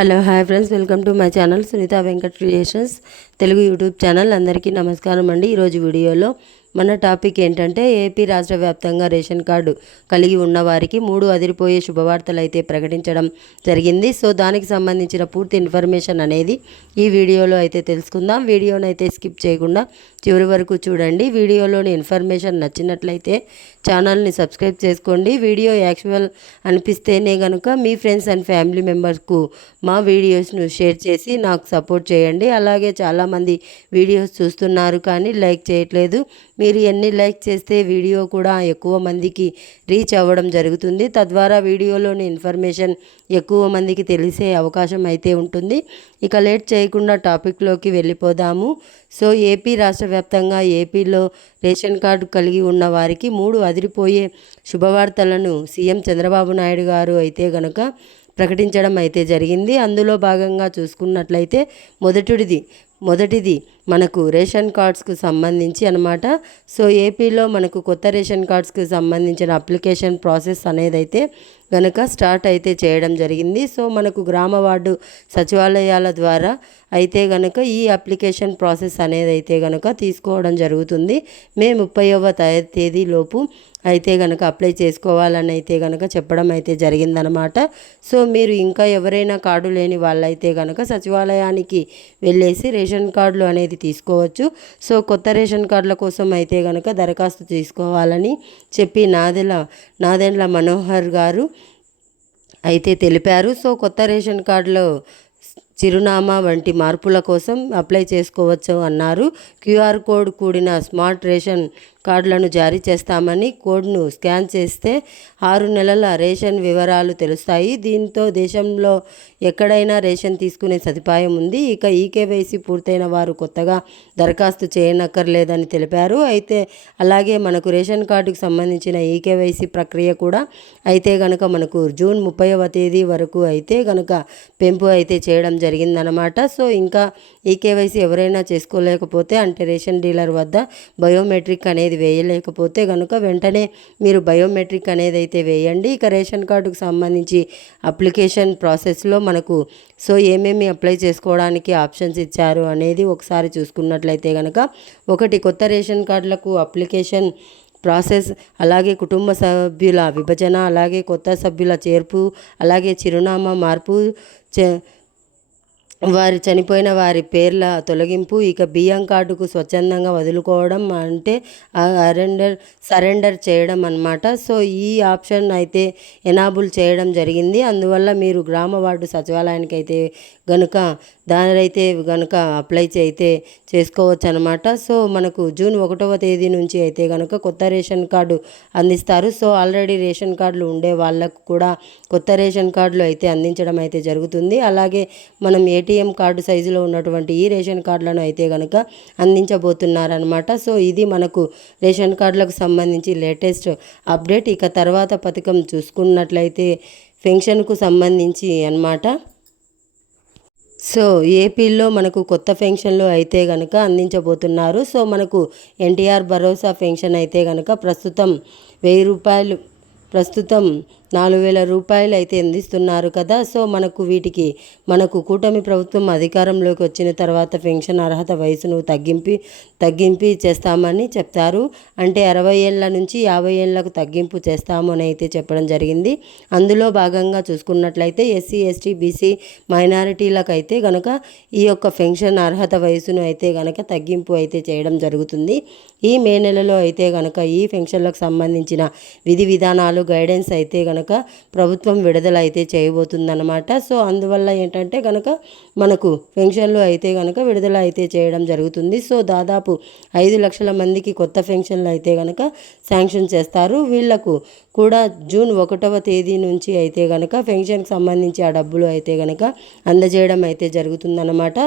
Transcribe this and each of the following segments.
Hello hi friends, welcome to my channel Sunitha Venkat creations Telugu YouTube channel. అందరికీ నమస్కారం అండి. ఈరోజు వీడియోలో మన టాపిక్ ఏంటంటే ఏపీ రాష్ట్ర వ్యాప్తంగా రేషన్ కార్డు కలిగి ఉన్న వారికి 3 అదిరిపోయే శుభవార్తలు అయితే ప్రకటించడం జరిగింది. సో దానికి సంబంధించిన పూర్తి ఇన్ఫర్మేషన్ అనేది ఈ వీడియోలో అయితే తెలుసుకుందాం. వీడియోని అయితే స్కిప్ చేయకుండా చివరి వరకు చూడండి. వీడియోలోని ఇన్ఫర్మేషన్ నచ్చినట్లయితే ఛానల్ని సబ్స్క్రైబ్ చేసుకోండి. వీడియో యాక్చువల్ అనిపిస్తేనే కనుక మీ ఫ్రెండ్స్ అండ్ ఫ్యామిలీ మెంబర్స్కు మా వీడియోస్ను షేర్ చేసి నాకు సపోర్ట్ చేయండి. అలాగే చాలామంది వీడియోస్ చూస్తున్నారు కానీ లైక్ చేయట్లేదు. మీరు ఎన్ని లైక్ చేస్తే వీడియో కూడా ఎక్కువ మందికి రీచ్ అవ్వడం జరుగుతుంది. తద్వారా వీడియోలోని ఇన్ఫర్మేషన్ ఎక్కువ మందికి తెలిసే అవకాశం అయితే ఉంటుంది. ఇక లేట్ చేయకుండా టాపిక్లోకి వెళ్ళిపోదాము. సో ఏపీ రాష్ట్ర వ్యాప్తంగా ఏపీలో రేషన్ కార్డు కలిగి ఉన్న వారికి 3 అదిరిపోయే శుభవార్తలను సీఎం చంద్రబాబు నాయుడు గారు అయితే గనక ప్రకటించడం అయితే జరిగింది. అందులో భాగంగా చూసుకున్నట్లయితే మొదటిది మనకు రేషన్ కార్డ్స్కు సంబంధించి అనమాట. సో ఏపీలో మనకు కొత్త రేషన్ కార్డ్స్కి సంబంధించిన అప్లికేషన్ ప్రాసెస్ అనేది అయితే గనక స్టార్ట్ అయితే చేయడం జరిగింది. సో మనకు గ్రామ వార్డు సచివాలయాల ద్వారా అయితే గనక ఈ అప్లికేషన్ ప్రాసెస్ అనేది అయితే గనక తీసుకోవడం జరుగుతుంది. మే 30వ తేదీలోపు అయితే గనక అప్లై చేసుకోవాలని అయితే గనక చెప్పడం అయితే జరిగిందనమాట. సో మీరు ఇంకా ఎవరైనా కార్డు లేని వాళ్ళైతే గనక సచివాలయానికి వెళ్ళేసి రేషన్ కార్డులు అనేది తీసుకోవచ్చు. సో కొత్త రేషన్ కార్డుల కోసం అయితే గనక దరఖాస్తు తీసుకోవాలని చెప్పి నాదెండ్ల మనోహర్ గారు అయితే తెలిపారు. సో కొత్త రేషన్ కార్డులో చిరునామా వంటి మార్పుల కోసం అప్లై చేసుకోవచ్చు అన్నారు. క్యూఆర్ కోడ్ కూడిన స్మార్ట్ రేషన్ కార్డులను జారీ చేస్తామని, కోడ్ను స్కాన్ చేస్తే 6 నెలల రేషన్ వివరాలు తెలుస్తాయి. దీంతో దేశంలో ఎక్కడైనా రేషన్ తీసుకునే సదుపాయం ఉంది. ఇక ఈకేవైసీ పూర్తయిన వారు కొత్తగా దరఖాస్తు చేయనక్కర్లేదని తెలిపారు. అయితే అలాగే మనకు రేషన్ కార్డుకు సంబంధించిన ఈకేవైసీ ప్రక్రియ కూడా అయితే గనక మనకు జూన్ 30వ తేదీ వరకు అయితే గనక పెంపు అయితే చేయడం జరిగిందనమాట. సో ఇంకా ఈకేవైసీ ఎవరైనా చేసుకోలేకపోతే, అంటే రేషన్ డీలర్ వద్ద బయోమెట్రిక్ అనేది వేయలేకపోతే కనుక వెంటనే మీరు బయోమెట్రిక్ అనేది అయితే వేయండి. ఇక రేషన్ కార్డుకు సంబంధించి అప్లికేషన్ ప్రాసెస్లో మనకు సో ఏమేమి అప్లై చేసుకోవడానికి ఆప్షన్స్ ఇచ్చారు అనేది ఒకసారి చూసుకున్నట్లయితే కనుక, 1 కొత్త రేషన్ కార్డులకు అప్లికేషన్ ప్రాసెస్, అలాగే కుటుంబ సభ్యుల విభజన, అలాగే కొత్త సభ్యుల చేర్పు, అలాగే చిరునామా మార్పు, వారి చనిపోయిన వారి పేర్ల తొలగింపు, ఇక బియ్యం కార్డుకు స్వచ్ఛందంగా వదులుకోవడం అంటే సరెండర్ చేయడం అన్నమాట. సో ఈ ఆప్షన్ అయితే ఎనాబుల్ చేయడం జరిగింది. అందువల్ల మీరు గ్రామ వార్డు సచివాలయానికి అయితే గనుక దానిరైతే గనుక అప్లై అయితే చేసుకోవచ్చు అనమాట. సో మనకు జూన్ 1వ తేదీ నుంచి అయితే గనుక కొత్త రేషన్ కార్డు అందిస్తారు. సో ఆల్రెడీ రేషన్ కార్డులు ఉండే వాళ్ళకు కూడా కొత్త రేషన్ కార్డులు అయితే అందించడం అయితే జరుగుతుంది. అలాగే మనం ఏటీఎం కార్డు సైజులో ఉన్నటువంటి ఈ రేషన్ కార్డులను అయితే గనుక అందించబోతున్నారనమాట. సో ఇది మనకు రేషన్ కార్డులకు సంబంధించి లేటెస్ట్ అప్డేట్. ఇక తర్వాత పథకం చూసుకున్నట్లయితే పెన్షన్కు సంబంధించి అన్నమాట. సో ఏపీలో మనకు కొత్త పెన్షన్లు అయితే కనుక అందించబోతున్నారు. సో మనకు ఎన్టీఆర్ భరోసా పెన్షన్ అయితే కనుక ప్రస్తుతం 1000 రూపాయలు, ప్రస్తుతం 4000 రూపాయలు అయితే అందిస్తున్నారు కదా. సో వీటికి మనకు కూటమి ప్రభుత్వం అధికారంలోకి వచ్చిన తర్వాత పెన్షన్ అర్హత వయసును తగ్గింపి చేస్తామని చెప్తారు. అంటే 60 ఏళ్ళ నుంచి 50 ఏళ్లకు తగ్గింపు చేస్తాము అని అయితే చెప్పడం జరిగింది. అందులో భాగంగా చూసుకున్నట్లయితే ఎస్సీ, ఎస్టీ, బీసీ మైనారిటీలకు అయితే గనక ఈ యొక్క పెన్షన్ అర్హత వయసును అయితే గనక తగ్గింపు అయితే చేయడం జరుగుతుంది. ఈ మే నెలలో అయితే గనక ఈ పెన్షన్లకు సంబంధించిన విధి విధానాలు, గైడెన్స్ అయితే గనక ప్రభుత్వం విడుదల అయితే చేయబోతుందన్నమాట. సో అందువల్ల ఏంటంటే గనక మనకు పెన్షన్లు అయితే గనక విడుదల అయితే చేయడం జరుగుతుంది. సో దాదాపు 5 లక్షల మందికి కొత్త పెన్షన్లు అయితే గనక శాంక్షన్ చేస్తారు. వీళ్లకు కూడా జూన్ 1వ తేదీ నుంచి అయితే గనక పెన్షన్కి సంబంధించి ఆ డబ్బులు అయితే గనక అందజేయడం అయితే జరుగుతుందన్నమాట.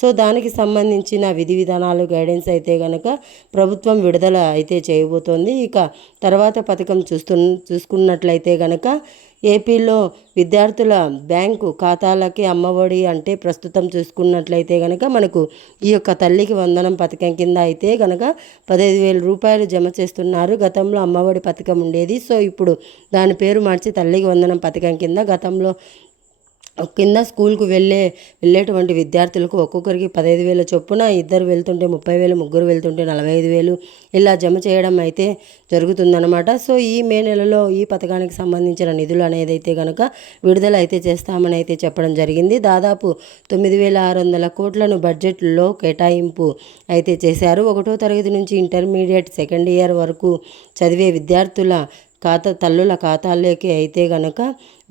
సో దానికి సంబంధించిన విధి విధానాలు, గైడెన్స్ అయితే గనక ప్రభుత్వం విడుదల అయితే చేయబోతోంది. ఇక తర్వాత పథకం చూసుకున్నట్లయితే గనక ఏపీలో విద్యార్థుల బ్యాంకు ఖాతాలకి అమ్మఒడి అంటే ప్రస్తుతం చూసుకున్నట్లయితే కనుక మనకు ఈ యొక్క తల్లికి వందనం పథకం కింద అయితే కనుక 15,000 రూపాయలు జమ చేస్తున్నారు. గతంలో అమ్మఒడి పథకం ఉండేది. సో ఇప్పుడు దాని పేరు మార్చి తల్లికి వందనం పథకం కింద గతంలో కింద స్కూల్కు వెళ్ళేటువంటి విద్యార్థులకు ఒక్కొక్కరికి 15,000 చొప్పున, ఇద్దరు వెళ్తుంటే 30,000, ముగ్గురు వెళ్తుంటే 45,000 ఇలా జమ చేయడం అయితే జరుగుతుందన్నమాట. సో ఈ మే నెలలో ఈ పథకానికి సంబంధించిన నిధులు అనేది అయితే కనుక విడుదల అయితే చేస్తామని అయితే చెప్పడం జరిగింది. దాదాపు 9,600 కోట్లను బడ్జెట్లో కేటాయింపు అయితే చేశారు. 1వ తరగతి నుంచి ఇంటర్మీడియట్ సెకండ్ ఇయర్ వరకు చదివే విద్యార్థుల తల్లుల ఖాతాల్లోకి అయితే కనుక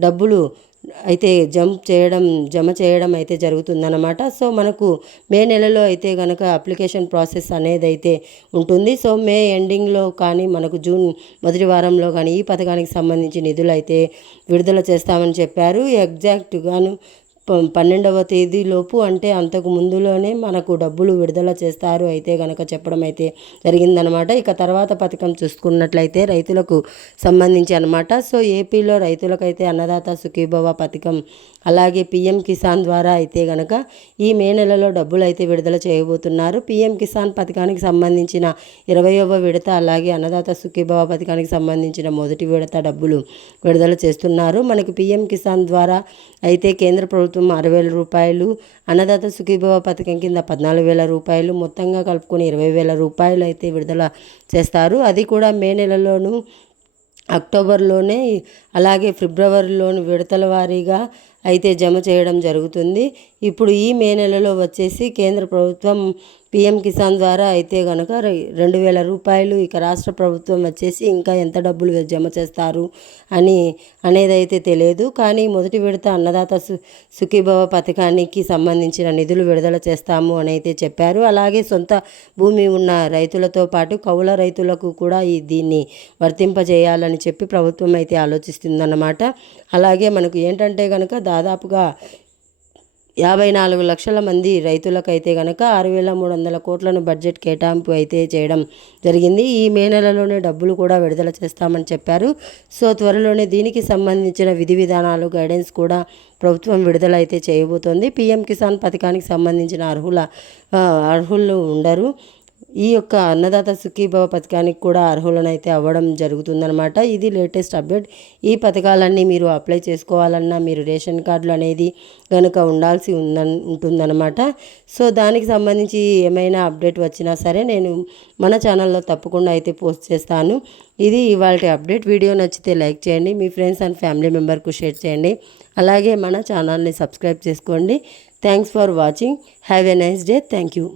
డబ్బులు అయితే జమ చేయడం అయితే జరుగుతుందన్నమాట. సో మనకు మే నెలలో అయితే కనుక అప్లికేషన్ ప్రాసెస్ అనేది అయితే ఉంటుంది. సో మే ఎండింగ్లో కానీ మనకు జూన్ మొదటి వారంలో కానీ ఈ పథకానికి సంబంధించి నిధులు అయితే విడుదల చేస్తామని చెప్పారు. ఎగ్జాక్ట్గాను 12వ తేదీలోపు, అంటే అంతకు ముందులోనే మనకు డబ్బులు విడుదల చేస్తారు అయితే కనుక చెప్పడం అయితే జరిగిందనమాట. ఇక తర్వాత పథకం చూసుకున్నట్లయితే రైతులకు సంబంధించి అనమాట. సో ఏపీలో రైతులకైతే అన్నదాత సుఖీభవ పథకం, అలాగే పిఎం కిసాన్ ద్వారా అయితే కనుక ఈ మే నెలలో డబ్బులు అయితే విడుదల చేయబోతున్నారు. పిఎం కిసాన్ పథకానికి సంబంధించిన 20వ విడత, అలాగే అన్నదాత సుఖీభవ పథకానికి సంబంధించిన మొదటి విడత డబ్బులు విడుదల చేస్తున్నారు. మనకి పిఎం కిసాన్ ద్వారా అయితే కేంద్ర ప్రభుత్వం 6,000 రూపాయలు, అన్నదాత సుఖీభవ పథకం కింద 14,000 రూపాయలు, మొత్తంగా కలుపుకొని 20,000 రూపాయలు అయితే విడుదల చేస్తారు. అది కూడా మే నెలలోనూ, అక్టోబర్లోనే, అలాగే ఫిబ్రవరిలోని విడతల వారీగా అయితే జమ చేయడం జరుగుతుంది. ఇప్పుడు ఈ మే నెలలో వచ్చేసి కేంద్ర ప్రభుత్వం పిఎం కిసాన్ ద్వారా అయితే కనుక 2,000 రూపాయలు, ఇక రాష్ట్ర ప్రభుత్వం వచ్చేసి ఇంకా ఎంత డబ్బులు జమ చేస్తారు అనేది అయితే తెలియదు. కానీ మొదటి విడత అన్నదాత సుఖీభవ పథకానికి సంబంధించిన నిధులు విడుదల చేస్తాము అని అయితే చెప్పారు. అలాగే సొంత భూమి ఉన్న రైతులతో పాటు కౌల రైతులకు కూడా దీన్ని వర్తింపజేయాలని చెప్పి ప్రభుత్వం అయితే ఆలోచిస్తుందన్నమాట. అలాగే మనకు ఏంటంటే కనుక దాదాపుగా 54 లక్షల మంది రైతులకైతే కనుక 6,300 కోట్లను బడ్జెట్ కేటాయింపు అయితే చేయడం జరిగింది. ఈ మే నెలలోనే డబ్బులు కూడా విడుదల చేస్తామని చెప్పారు. సో త్వరలోనే దీనికి సంబంధించిన విధి విధానాలు, గైడెన్స్ కూడా ప్రభుత్వం విడుదల అయితే చేయబోతోంది. పిఎం కిసాన్ పథకానికి సంబంధించిన అర్హులు ఉండరు. ఈ యొక్క అన్నదాత సుఖీభవ పథకానికి కూడా అర్హులనైతే అవ్వడం జరుగుతుందన్నమాట. ఇది లేటెస్ట్ అప్డేట్. ఈ పథకాలన్నీ మీరు అప్లై చేసుకోవాలన్నా మీరు రేషన్ కార్డులు అనేది కనుక ఉండాల్సి ఉంటుందన్నమాట. సో దానికి సంబంధించి ఏమైనా అప్డేట్ వచ్చినా సరే నేను మన ఛానల్లో తప్పకుండా అయితే పోస్ట్ చేస్తాను. ఇది ఇవాల్టి అప్డేట్. వీడియో నచ్చితే లైక్ చేయండి, మీ ఫ్రెండ్స్ అండ్ ఫ్యామిలీ మెంబర్కు షేర్ చేయండి, అలాగే మన ఛానల్ని సబ్స్క్రైబ్ చేసుకోండి. Thanks for watching. Have a nice day. Thank you.